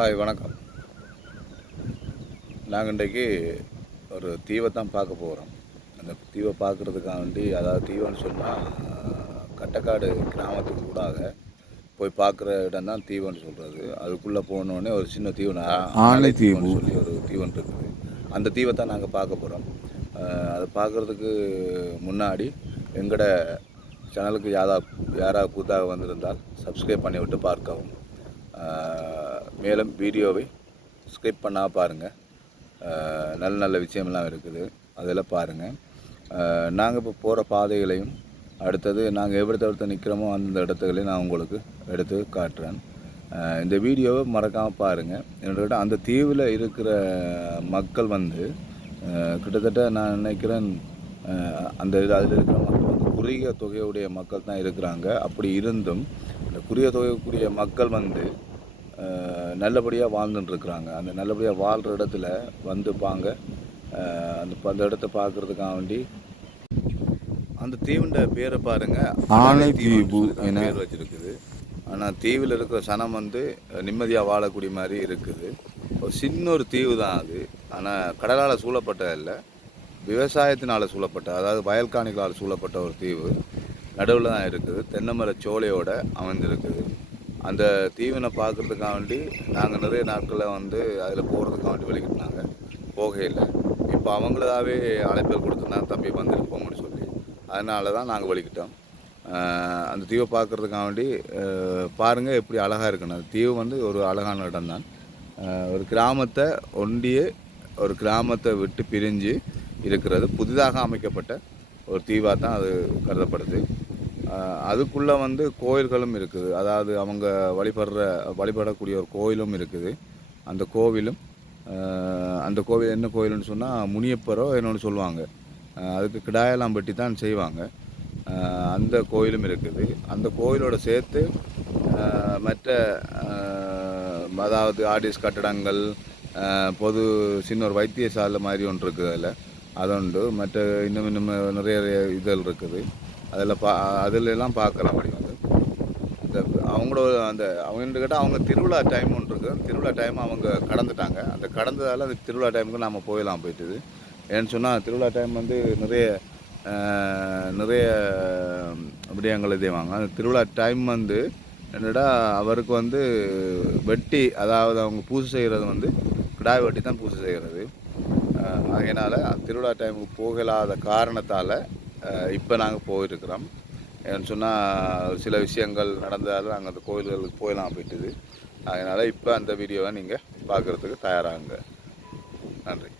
Hi வணக்கம். நாங்கள் இன்றைக்கு ஒரு தீவை தான் பார்க்க போகிறோம் அந்த தீவை பார்க்குறதுக்காக வேண்டி அதாவது தீவுன்னு சொன்னால் கட்டக்காடு கிராமத்துக்கு கூடாக போய் பார்க்குற இடம் தான் தீவுன்னு சொல்கிறது அதுக்குள்ளே போனோடனே ஒரு சின்ன தீவு ஆனைத்தீவு. சொல்லி ஒரு தீவன் இருக்குது. அந்த தீவை தான் நாங்கள் பார்க்க போகிறோம் அதை பார்க்குறதுக்கு முன்னாடி எங்களோட சேனலுக்கு யாரா யாராவது புதுதாக வந்திருந்தால் சப்ஸ்கிரைப் பண்ணி விட்டு பார்க்கவும். மேலும் வீடியோவை ஸ்கிப் பண்ணால் பாருங்கள் நல்ல நல்ல விஷயமெல்லாம் இருக்குது. அதில் பாருங்கள் நாங்கள் இப்போ போகிற பாதைகளையும் அடுத்தது நாங்கள் எவ்வளோ இடத்துல நிற்கிறோமோ அந்த இடத்துகளையும் நான் உங்களுக்கு எடுத்து காட்டுறேன். இந்த வீடியோவை மறக்காமல் பாருங்கள் என்னோட அந்த தீவில் இருக்கிற மக்கள் வந்து கிட்டத்தட்ட நான் நினைக்கிறேன் அந்த இது அதில் இருக்கிற மக்கள் வந்து குறுகிய தொகையுடைய மக்கள் தான் இருக்கிறாங்க. அப்படி இருந்தும் அந்த குறுகிய தொகைக்குரிய மக்கள் வந்து நல்லபடியாக வாழ்ந்துட்டு இருக்கிறாங்க அந்த நல்லபடியாக வாழ்கிற இடத்துல வந்து பாங்க. ஆஹ் அந்த அந்த இடத்த பார்க்கறதுக்காக வேண்டி அந்த தீவுண்ட பேரை பாருங்க. ஆனைத்தீவு என. பேர் வச்சிருக்குது. ஆனால் தீவில் இருக்கிற சனம் வந்து நிம்மதியாக வாழக்கூடிய மாதிரி இருக்குது. ஒரு சின்ன ஒரு தீவு தான் அது. ஆனால் கடலால் சூழப்பட்டது இல்லை. விவசாயத்தினால் சூழப்பட்ட அதாவது வயல்காணிகளால் சூழப்பட்ட ஒரு தீவு. நடுவில் தான் இருக்குது. தென்னைமர சோலையோட அமைந்திருக்குது. அந்த தீவினை பார்க்குறதுக்காக வேண்டி நாங்கள் நிறைய நாட்களில் வந்து அதில் போகிறதுக்காக வேண்டி வெளிக்கிட்டாங்க போகையில். இப்போ அவங்களாவே அழைப்பல் கொடுத்துருந்தாங்க தம்பி வந்துட்டு போங்கன்னு சொல்லி. அதனால தான் நாங்கள் வலிக்கிட்டோம் அந்த தீவை பார்க்குறதுக்காக வேண்டி பாருங்கள் எப்படி அழகாக இருக்குன்னு. அந்த தீவு வந்து ஒரு அழகான இடம்தான் ஒரு கிராமத்தை ஒண்டியே ஒரு கிராமத்தை விட்டு பிரிஞ்சு இருக்கிறது புதிதாக அமைக்கப்பட்ட ஒரு தீவாக தான் அது கருதப்படுது. அதுக்குள்ளே வந்து கோயில்களும் இருக்குது. அதாவது அவங்க வழிபடுற வழிபடக்கூடிய ஒரு கோயிலும் இருக்குது. அந்த கோவிலும் அந்த கோவில் என்ன கோயில்னு சொன்னால் முனியப்பரோ என்னொன்று சொல்லுவாங்க. அதுக்கு கிடாயெல்லாம் பட்டி தான் செய்வாங்க. அந்த கோயிலும் இருக்குது. அந்த கோயிலோட சேர்த்து மற்ற அதாவது ஆர்டிஸ் கட்டடங்கள் பொது சின்ன ஒரு வைத்தியசாலை மாதிரி ஒன்று இருக்குது அதில். அதுண்டு மற்ற இன்னும் இன்னும் நிறைய இதழ் இருக்குது. அதில் பா அதில் பார்க்குற மாதிரி வந்து. இந்த அவங்களோட அந்த அவங்க கேட்டால் அவங்க திருவிழா டைம் ஒன்று இருக்குது திருவிழா டைம் அவங்க கடந்துட்டாங்க. அந்த கடந்ததால் அந்த திருவிழா டைமுக்கு நாம் போயிடலாம் போயிட்டுது ஏன்னு சொன்னால் திருவிழா டைம் வந்து நிறைய நிறைய விடயங்கள் செய்வாங்க அந்த திருவிழா டைம் வந்து என்னடா அவருக்கு வந்து வெட்டி அதாவது அவங்க பூஜை செய்கிறது வந்து கிடாய் வெட்டி தான் பூஜை செய்கிறது அதனால் திருவிழா டைமுக்கு போகலாத காரணத்தால் இப்போ நாங்கள் போயிருக்கிறோம். ஏன்னு சொன்னால் சில விஷயங்கள் நடந்ததால் நாங்கள் அந்த கோயில்களுக்கு போயலாம் போயிட்டுது. அதனால் இப்போ அந்த வீடியோவை நீங்கள் பார்க்குறதுக்கு தயாராகுங்க. நன்றி.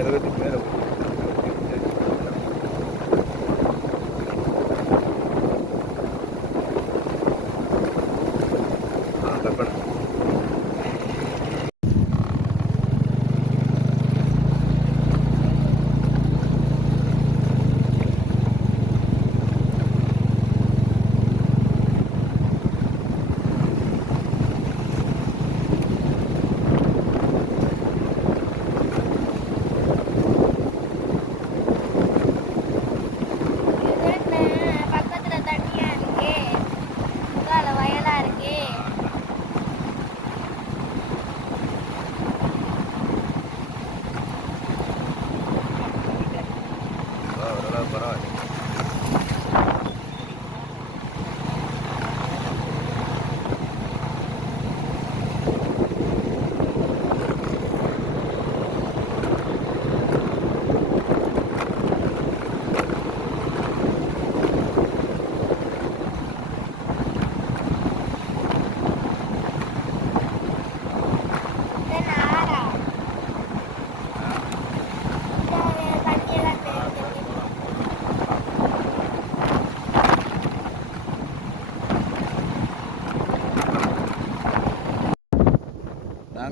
மேலே வெட்டி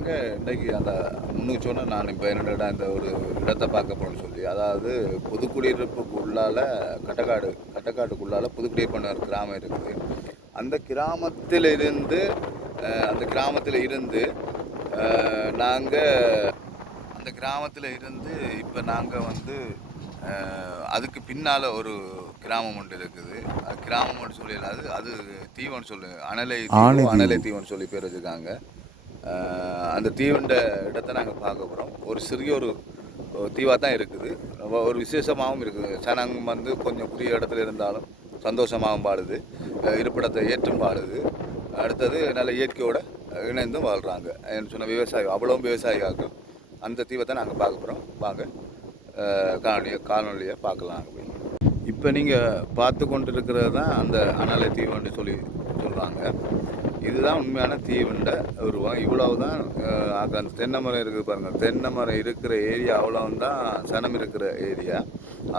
நாங்கள் இன்றைக்கி அந்த முன்னுக்கு சொன்ன நான் இப்போ என்னோட இந்த ஒரு இடத்தை பார்க்க போகணும்னு சொல்லி அதாவது புதுக்குடியிருப்புக்கு உள்ளால கட்டக்காடு கட்டக்காட்டுக்குள்ளால புதுக்குடியிருப்புன்னு ஒரு கிராமம் இருக்குது. அந்த கிராமத்தில் இருந்து அந்த கிராமத்தில் இருந்து நாங்கள் அந்த கிராமத்தில் இருந்து இப்போ நாங்கள் வந்து அதுக்கு பின்னால் ஒரு கிராமம் ஒன்று இருக்குது. அது கிராமம் ஒன்று சொல்லிடாது அது தீவன் சொல்லு அனலை அனலை தீவு. தீவன் சொல்லி பேர் வச்சுருக்காங்க. அந்த தீவுண்ட இடத்தை நாங்கள் பார்க்க போகிறோம் ஒரு சிறிய ஒரு தீவாக தான் இருக்குது. ரொம்ப ஒரு விசேஷமாகவும் இருக்குது. சனங்கம் வந்து கொஞ்சம் புதிய இடத்துல இருந்தாலும் சந்தோஷமாகவும் பாடுது இருப்பிடத்தை ஏற்றும் பாடுது அடுத்தது நல்ல இயற்கையோடு இணைந்தும் வாழ்கிறாங்க என்ன சொன்ன விவசாயம் அவ்வளவும் விவசாயிகள். அந்த தீவத்தை நாங்கள் பார்க்க போகிறோம் வாங்க. காணொலியை காணொலியை பார்க்கலாம் அங்க போய். இப்போ நீங்கள் பார்த்து கொண்டு இருக்கிறது தான் அந்த அனலை தீவுன்னு சொல்லி சொல்கிறாங்க இதுதான் உண்மையான தீவுண்ட உருவம் இவ்வளவு தான் அந்த தென்னை மரம் இருக்குது பாருங்கள் தென்னை மரம் இருக்கிற ஏரியா அவ்வளவு தான் சனம் இருக்கிற ஏரியா.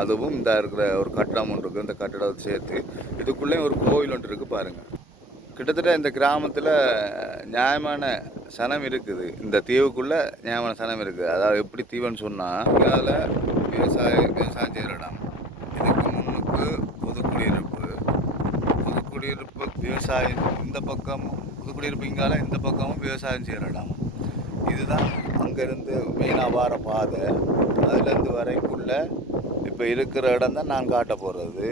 அதுவும் இந்த இருக்கிற ஒரு கட்டடம் ஒன்று இருக்குது. இந்த கட்டடத்தை சேர்த்து இதுக்குள்ளேயும் ஒரு கோவில் ஒன்று இருக்குது பாருங்கள் கிட்டத்தட்ட இந்த கிராமத்தில் நியாயமான சனம் இருக்குது. இந்த தீவுக்குள்ளே நியாயமான சனம் இருக்குது. அதாவது எப்படி தீவுன்னு சொன்னால் அதில் விவசாய விவசாயம் செய்கிற இடம் இதுக்கு முன்னுக்கு பொதுக்குடியிருப்பு புதுக்குடியிருப்பு விவசாயம் இந்த பக்கம் புதுக்குடியிருப்பு இங்கால இந்த பக்கமும் விவசாயம் செய்கிற இடம் இதுதான் அங்கேருந்து மெயினாக வார பாதை. அதுலேருந்து வரைக்குள்ள இப்போ இருக்கிற இடம் தான் நான் காட்ட போகிறது